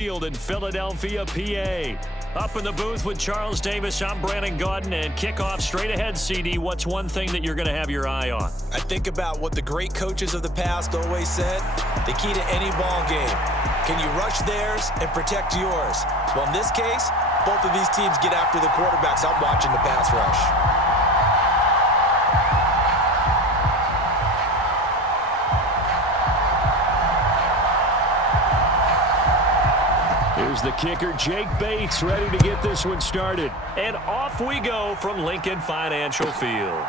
Field in Philadelphia, PA. Up in the booth with Charles Davis, I'm Brandon Gaudin, and kickoff straight ahead, CD. What's one thing that you're going to have your eye on? I think about what the great coaches of the past always said. The key to any ball game. Can you rush theirs and protect yours? Well, in this case, both of these teams get after the quarterbacks. I'm watching the pass rush. Here's the kicker, Jake Bates, ready to get this one started. And off we go from Lincoln Financial Field.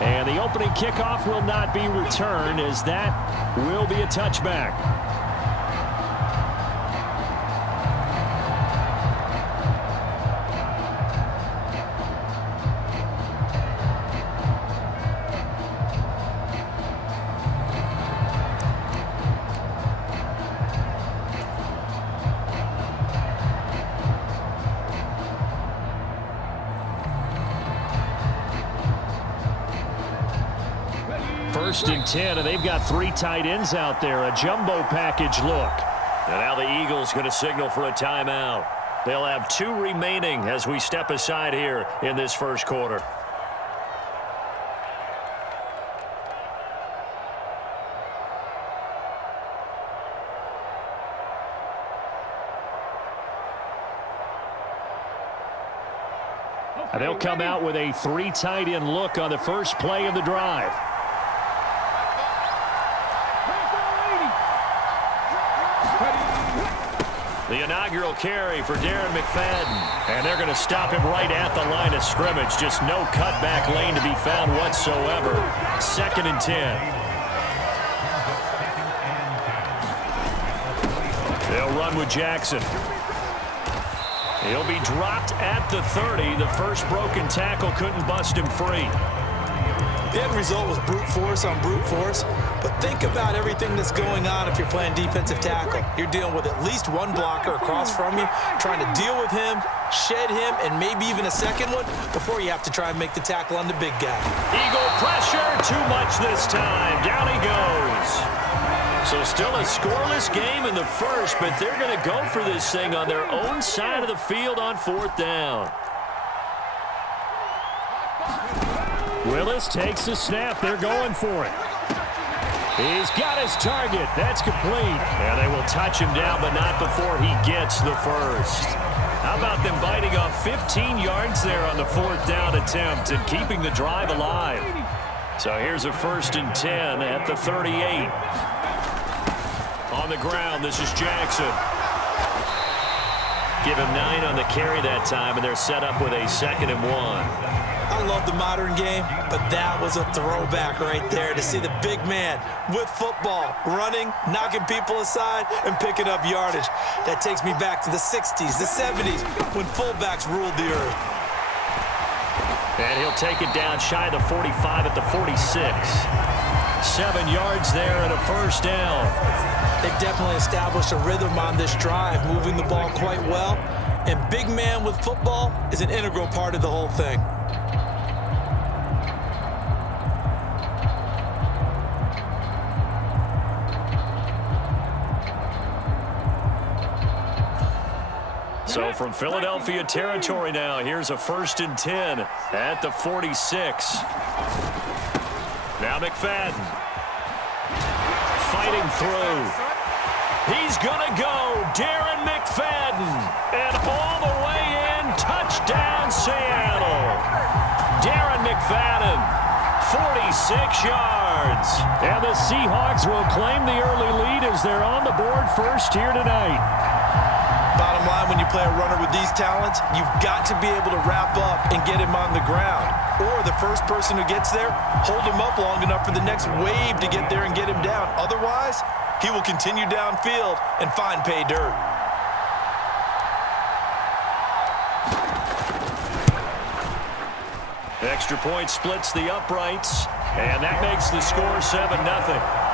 And the opening kickoff will not be returned, as that will be a touchback. First and 10, and they've got three tight ends out there. A jumbo package look. And now the Eagles going to signal for a timeout. They'll have two remaining as we step aside here in this first quarter. And they'll come out with a three tight end look on the first play of the drive. The inaugural carry for Darren McFadden. And they're going to stop him right at the line of scrimmage. Just no cutback lane to be found whatsoever. 2nd and 10. They'll run with Jackson. He'll be dropped at the 30. The first broken tackle couldn't bust him free. The end result was brute force on brute force, but think about everything that's going on if you're playing defensive tackle. You're dealing with at least one blocker across from you, trying to deal with him, shed him, and maybe even a second one before you have to try and make the tackle on the big guy. Eagle pressure, too much this time. Down he goes. So still a scoreless game in the first, but they're going to go for this thing on their own side of the field on 4th down. Willis takes the snap. They're going for it. He's got his target. That's complete. And they will touch him down, but not before he gets the first. How about them biting off 15 yards there on the 4th down attempt and keeping the drive alive? So here's a 1st and 10 at the 38. On the ground, this is Jackson. Give him 9 on the carry that time, and they're set up with a 2nd and 1. I love the modern game, but that was a throwback right there to see the big man with football, running, knocking people aside, and picking up yardage. That takes me back to the 60s, the 70s, when fullbacks ruled the earth. And he'll take it down shy of the 45 at the 46. 7 yards there and a 1st down. They've definitely established a rhythm on this drive, moving the ball quite well. And big man with football is an integral part of the whole thing. So from Philadelphia territory now, here's a 1st and 10 at the 46. Now McFadden. Fighting through. He's going to go. Darren McFadden. And all the way in. Touchdown, Seattle. Darren McFadden. 46 yards. And the Seahawks will claim the early lead as they're on the board first here tonight. Bottom line, when you play a runner with these talents, you've got to be able to wrap up and get him on the ground. Or the first person who gets there, hold him up long enough for the next wave to get there and get him down. Otherwise, he will continue downfield and find pay dirt. Extra point splits the uprights, and that makes the score 7-0.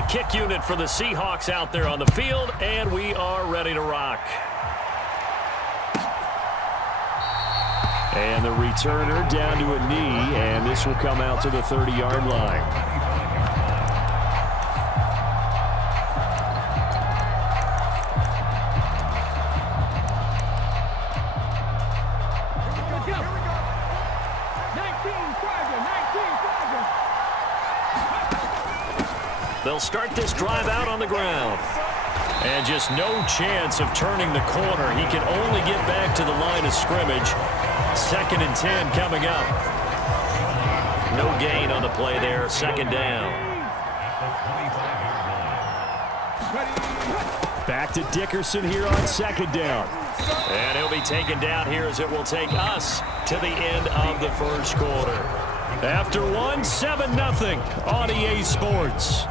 the kick unit for the Seahawks out there on the field, and we are ready to rock. And the returner down to a knee, and this will come out to the 30-yard line. They'll start this drive out on the ground. And just no chance of turning the corner. He can only get back to the line of scrimmage. 2nd and 10 coming up. No gain on the play there. 2nd down. Back to Dickerson here on 2nd down. And he'll be taken down here as it will take us to the end of the 1st quarter. After one, 7-0 on EA Sports.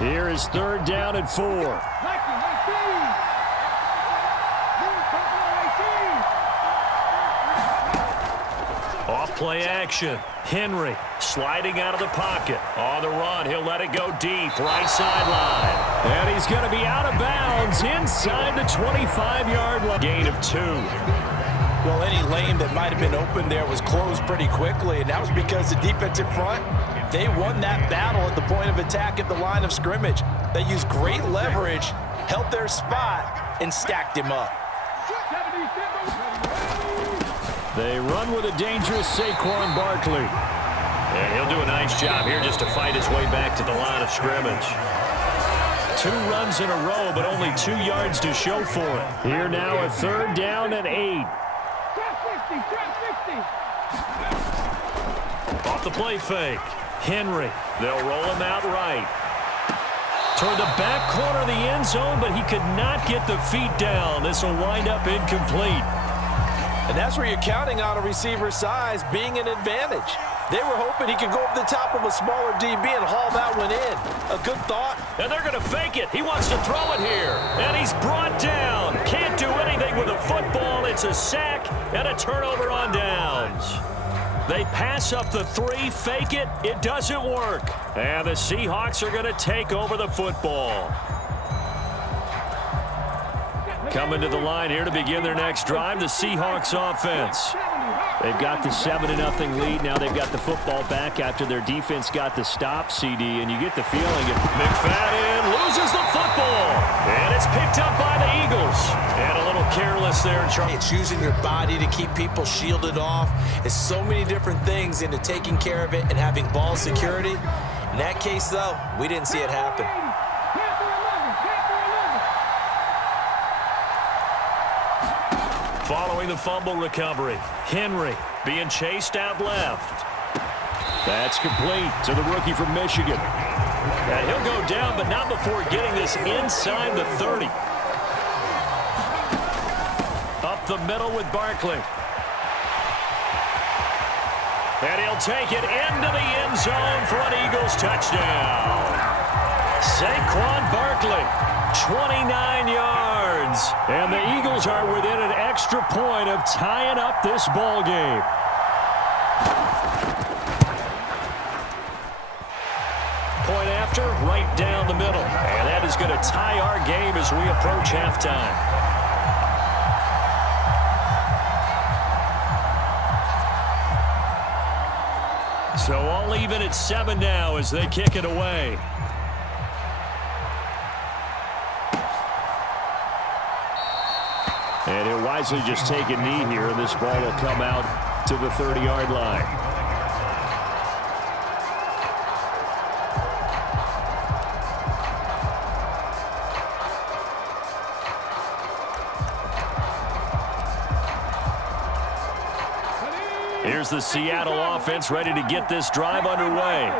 Here is 3rd down and 4. Off play action. Henry sliding out of the pocket. On the run, he'll let it go deep. Right sideline. And he's going to be out of bounds inside the 25-yard line. Gain of 2. Well, any lane that might have been open there was closed pretty quickly, and that was because the defensive front, they won that battle at the point of attack at the line of scrimmage. They used great leverage, held their spot, and stacked him up. They run with a dangerous Saquon Barkley. And he'll do a nice job here just to fight his way back to the line of scrimmage. 2 runs in a row, but only 2 yards to show for it. Here now a 3rd down and 8. Off the play fake. Henry. They'll roll him out right. Toward the back corner of the end zone, but he could not get the feet down. This will wind up incomplete. And that's where you're counting on a receiver's size being an advantage. They were hoping he could go up the top of a smaller DB and haul that one in. A good thought. And they're going to fake it. He wants to throw it here. And he's brought down. Can't do anything with a football. It's a sack and a turnover on downs. They pass up the 3, fake it. It doesn't work. And the Seahawks are going to take over the football. Coming to the line here to begin their next drive, the Seahawks offense. They've got the 7-0 lead. Now they've got the football back after their defense got the stop, CD, and you get the feeling that McFadden loses the football. And it's picked up by the Eagles. And a little careless there. It's using your body to keep people shielded off. It's so many different things into taking care of it and having ball security. In that case, though, we didn't see it happen. Following the fumble recovery, Henry being chased out left. That's complete to the rookie from Michigan. And he'll go down, but not before getting this inside the 30. Up the middle with Barkley. And he'll take it into the end zone for an Eagles touchdown. Saquon Barkley, 29 yards. And the Eagles are within an extra point of tying up this ball game. Point after, right down the middle. And that is going to tie our game as we approach halftime. So all even at 7 now as they kick it away. And he'll wisely just take a knee here, and this ball will come out to the 30-yard line. Here's the Seattle offense ready to get this drive underway.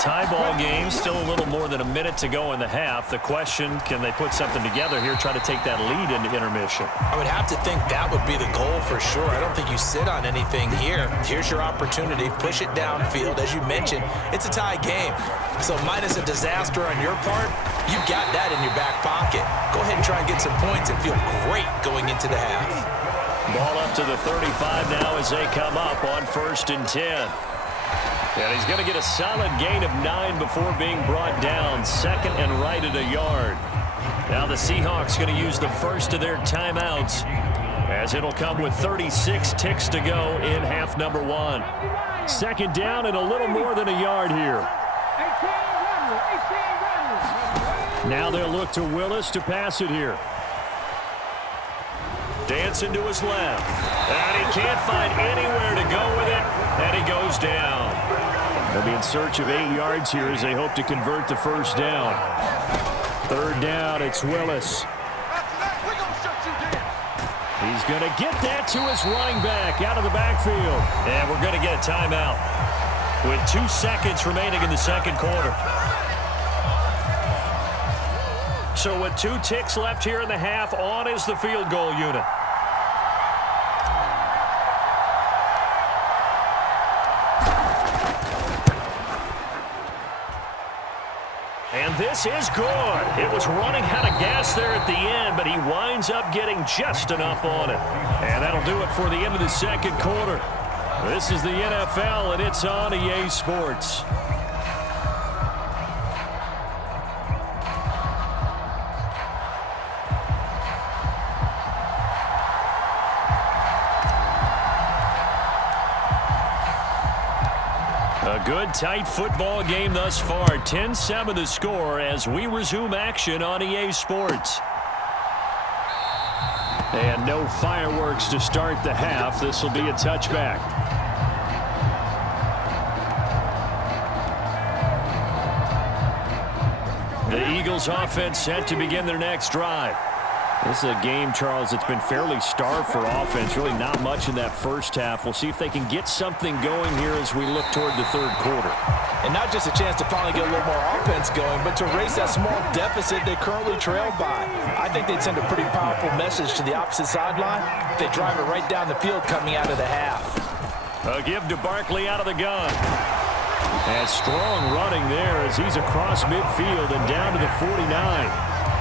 Tie ball game, still a little more than a minute to go in the half. The question, can they put something together here, try to take that lead into intermission? I would have to think that would be the goal for sure. I don't think you sit on anything here. Here's your opportunity. Push it downfield. As you mentioned, it's a tie game. So minus a disaster on your part, you've got that in your back pocket. Go ahead and try and get some points and feel great going into the half. Ball up to the 35 now as they come up on 1st and 10. And he's going to get a solid gain of 9 before being brought down. 2nd and right at a yard. Now the Seahawks going to use the first of their timeouts, as it'll come with 36 ticks to go in half number 1. 2nd down and a little more than a yard here. Now they'll look to Willis to pass it here. Dancing to his left. And he can't find anywhere to go with it. And he goes down. They'll be in search of 8 yards here as they hope to convert the first down. 3rd down, it's Willis. He's going to get that to his running back out of the backfield. And we're going to get a timeout with 2 seconds remaining in the 2nd quarter. So with 2 ticks left here in the half, on is the field goal unit. And this is good. It was running out of gas there at the end, but he winds up getting just enough on it. And that'll do it for the end of the 2nd quarter. This is the NFL, and it's on EA Sports. A good, tight football game thus far. 10-7 the score as we resume action on EA Sports. And no fireworks to start the half. This will be a touchback. The Eagles offense set to begin their next drive. This is a game, Charles, that's been fairly starved for offense. Really not much in that first half. We'll see if they can get something going here as we look toward the 3rd quarter. And not just a chance to finally get a little more offense going, but to erase that small deficit they currently trailed by. I think they'd send a pretty powerful message to the opposite sideline if they drive it right down the field coming out of the half. A give to Barkley out of the gun. And strong running there as he's across midfield and down to the 49.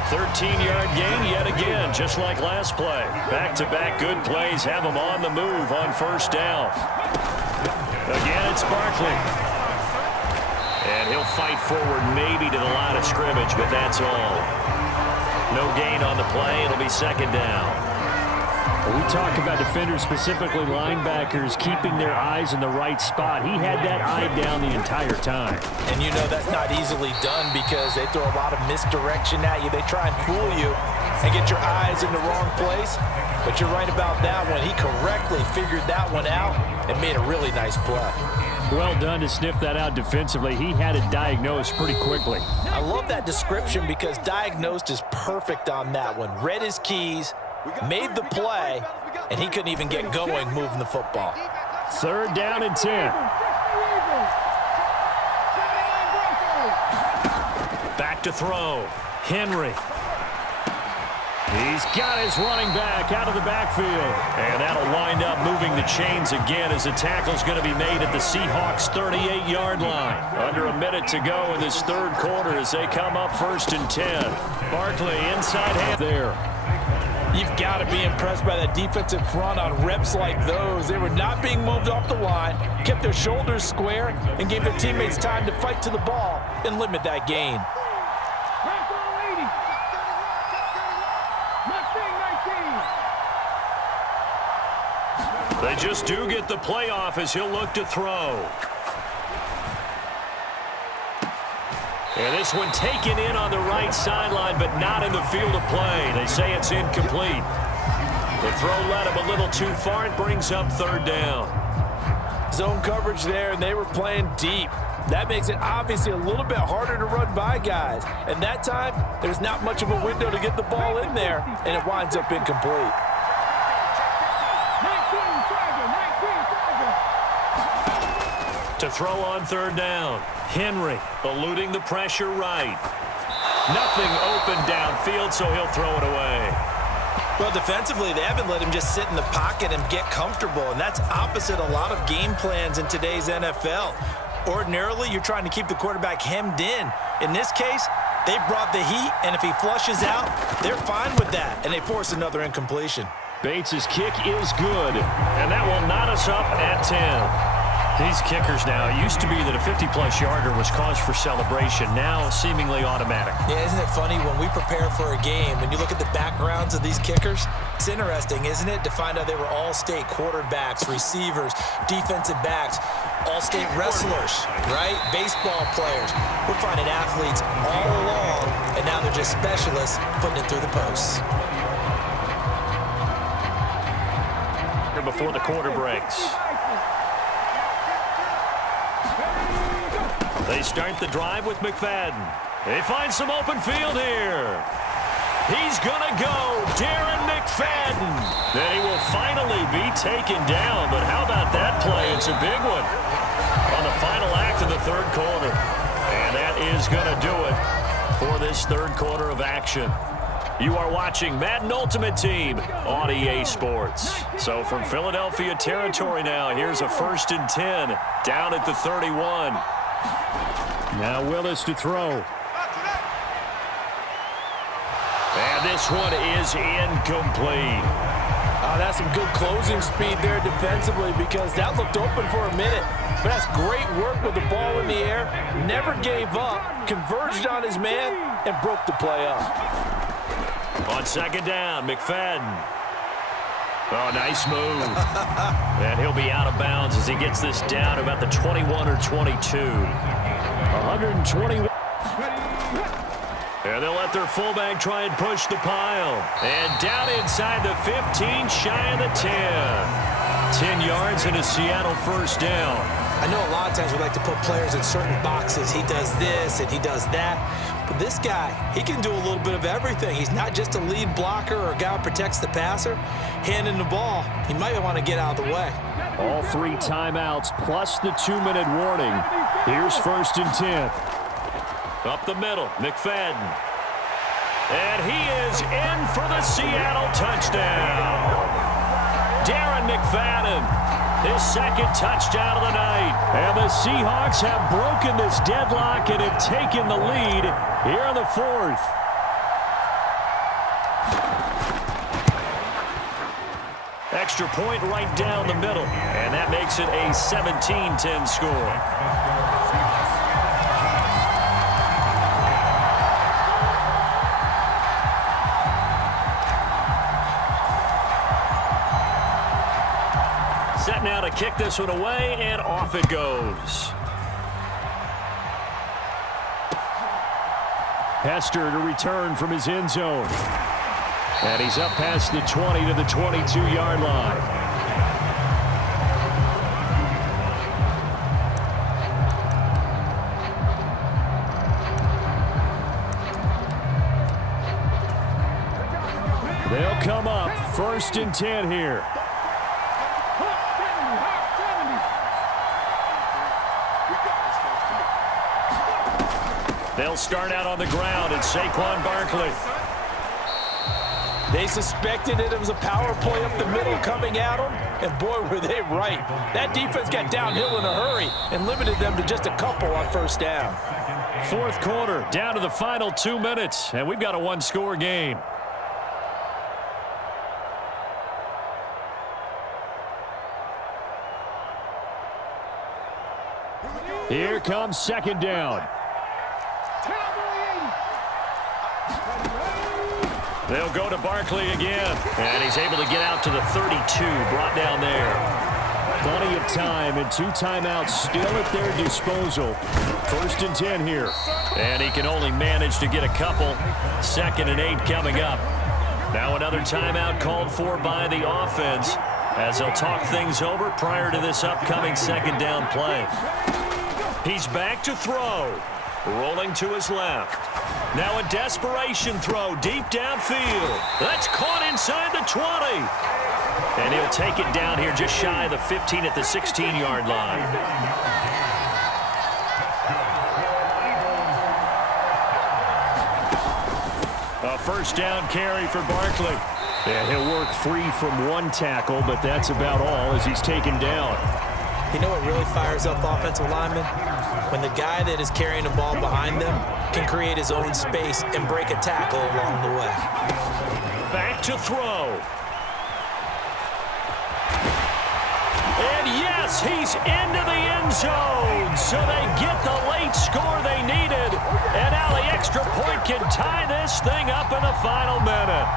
13-yard gain yet again, just like last play. Back-to-back good plays have him on the move on 1st down. Again, it's Barkley. And he'll fight forward maybe to the line of scrimmage, but that's all. No gain on the play. It'll be 2nd down. We talk about defenders, specifically linebackers, keeping their eyes in the right spot. He had that eye down the entire time. And you know that's not easily done because they throw a lot of misdirection at you. They try and fool you and get your eyes in the wrong place. But you're right about that one. He correctly figured that one out and made a really nice play. Well done to sniff that out defensively. He had it diagnosed pretty quickly. I love that description because diagnosed is perfect on that one. Read his keys, made the play, and he couldn't even get going moving the football. 3rd down and 10. Back to throw. Henry. He's got his running back out of the backfield. And that'll wind up moving the chains again as the tackle's going to be made at the Seahawks' 38-yard line. Under a minute to go in this 3rd quarter as they come up 1st and 10. Barkley inside hand there. You've got to be impressed by that defensive front on reps like those. They were not being moved off the line, kept their shoulders square, and gave their teammates time to fight to the ball and limit that gain. They just do get the playoff as he'll look to throw. And this one taken in on the right sideline, but not in the field of play. They say it's incomplete. The throw led him a little too far. It brings up 3rd down. Zone coverage there, and they were playing deep. That makes it obviously a little bit harder to run by guys. And that time, there's not much of a window to get the ball in there, and it winds up incomplete. To throw on third down. Henry eluding the pressure right. Nothing open downfield, so he'll throw it away. Well, defensively, they haven't let him just sit in the pocket and get comfortable, and that's opposite a lot of game plans in today's NFL. Ordinarily, you're trying to keep the quarterback hemmed in. In this case, they brought the heat, and if he flushes out, they're fine with that, and they force another incompletion. Bates' kick is good, and that will knot us up at 10. These kickers now, it used to be that a 50-plus yarder was cause for celebration, now seemingly automatic. Yeah, isn't it funny when we prepare for a game, when you look at the backgrounds of these kickers, it's interesting, isn't it, to find out they were all-state quarterbacks, receivers, defensive backs, all-state wrestlers, right? Baseball players. We're finding athletes all along, and now they're just specialists putting it through the posts. Before the quarter breaks. They start the drive with McFadden. They find some open field here. He's going to go. Darren McFadden. Then he will finally be taken down. But how about that play? It's a big one on the final act of the third quarter. And that is going to do it for this third quarter of action. You are watching Madden Ultimate Team on EA Sports. So from Philadelphia territory now, here's a 1st and 10 down at the 31. Now Willis to throw. And this one is incomplete. That's some good closing speed there defensively because that looked open for a minute. But that's great work with the ball in the air. Never gave up, converged on his man, and broke the play up. On second down, McFadden. Oh, nice move. And he'll be out of bounds as he gets this down about the 21 or 22. 121. And they'll let their fullback try and push the pile. And down inside the 15, shy of the 10. 10 yards and a Seattle first down. I know a lot of times we like to put players in certain boxes. He does this and he does that. But this guy, he can do a little bit of everything. He's not just a lead blocker or a guy who protects the passer. Handing the ball, he might want to get out of the way. All 3 timeouts plus the 2-minute warning. Here's 1st and 10. Up the middle, McFadden. And he is in for the Seattle touchdown. Darren McFadden, his second touchdown of the night. And the Seahawks have broken this deadlock and have taken the lead here in the 4th. Extra point right down the middle. And that makes it a 17-10 score. Set now to kick this one away, and off it goes. Hester to return from his end zone. And he's up past the 20 to the 22-yard line. They'll come up 1st and 10 here. They'll start out on the ground, and Saquon Barkley. They suspected it was a power play up the middle coming at them, and boy, were they right. That defense got downhill in a hurry and limited them to just a couple on first down. 4th quarter, down to the final 2 minutes, and we've got a one-score game. Here comes second down. They'll go to Barkley again, and he's able to get out to the 32, brought down there. Plenty of time and 2 timeouts still at their disposal. 1st and 10 here. And he can only manage to get a couple. 2nd and 8 coming up. Now another timeout called for by the offense as they'll talk things over prior to this upcoming second down play. He's back to throw. Rolling to his left. Now a desperation throw deep downfield. That's caught inside the 20. And he'll take it down here just shy of the 15 at the 16-yard line. A first down carry for Barkley. And he'll work free from one tackle, but that's about all as he's taken down. You know what really fires up offensive linemen? When the guy that is carrying the ball behind them can create his own space and break a tackle along the way. Back to throw. And yes, he's into the end zone. So they get the late score they needed. And now the extra point can tie this thing up in the final minute.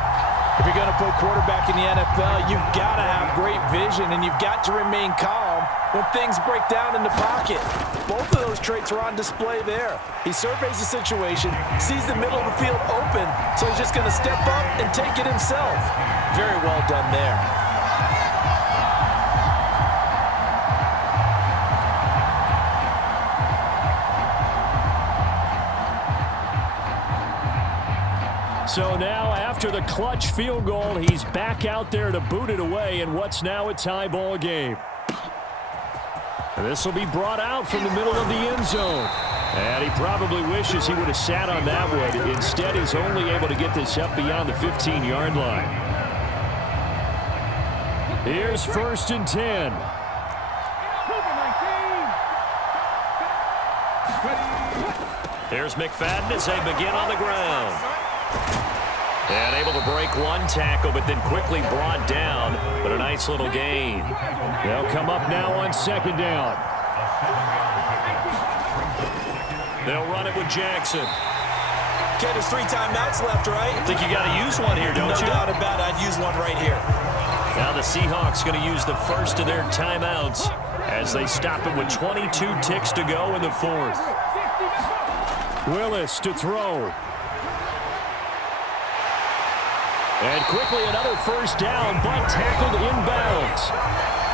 If you're going to play quarterback in the NFL, you've got to have great vision, and you've got to remain calm when things break down in the pocket. Both of those traits are on display there. He surveys the situation, sees the middle of the field open, so he's just going to step up and take it himself. Very well done there. So now, after the clutch field goal, he's back out there to boot it away in what's now a tie ball game. And this will be brought out from the middle of the end zone. And he probably wishes he would have sat on that one. Instead, he's only able to get this up beyond the 15-yard line. Here's 1st and 10. Here's McFadden as they begin on the ground. And able to break one tackle, but then quickly brought down. But a nice little gain. They'll come up now on 2nd down. They'll run it with Jackson. Ken, there's 3 timeouts left, right? I think you got to use one here, don't you? No doubt about it. I'd use one right here. Now the Seahawks going to use the first of their timeouts as they stop it with 22 ticks to go in the 4th. Willis to throw. And quickly another first down, but tackled inbounds.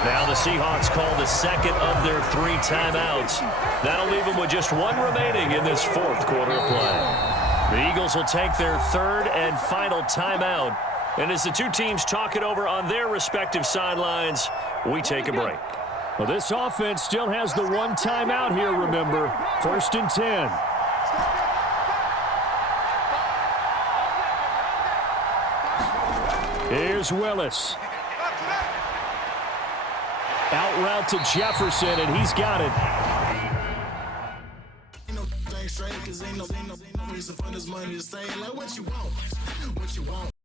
Now the Seahawks call the second of their 3 timeouts. That'll leave them with just 1 remaining in this 4th quarter of play. The Eagles will take their 3rd and final timeout. And as the 2 teams talk it over on their respective sidelines, we take a break. Well, this offense still has the 1 timeout here, remember. 1st and 10. Here's Willis. Out route to Jefferson, and he's got it. Ain't no thing straight, 'cause ain't no reason for this money to stay. Like, what you want?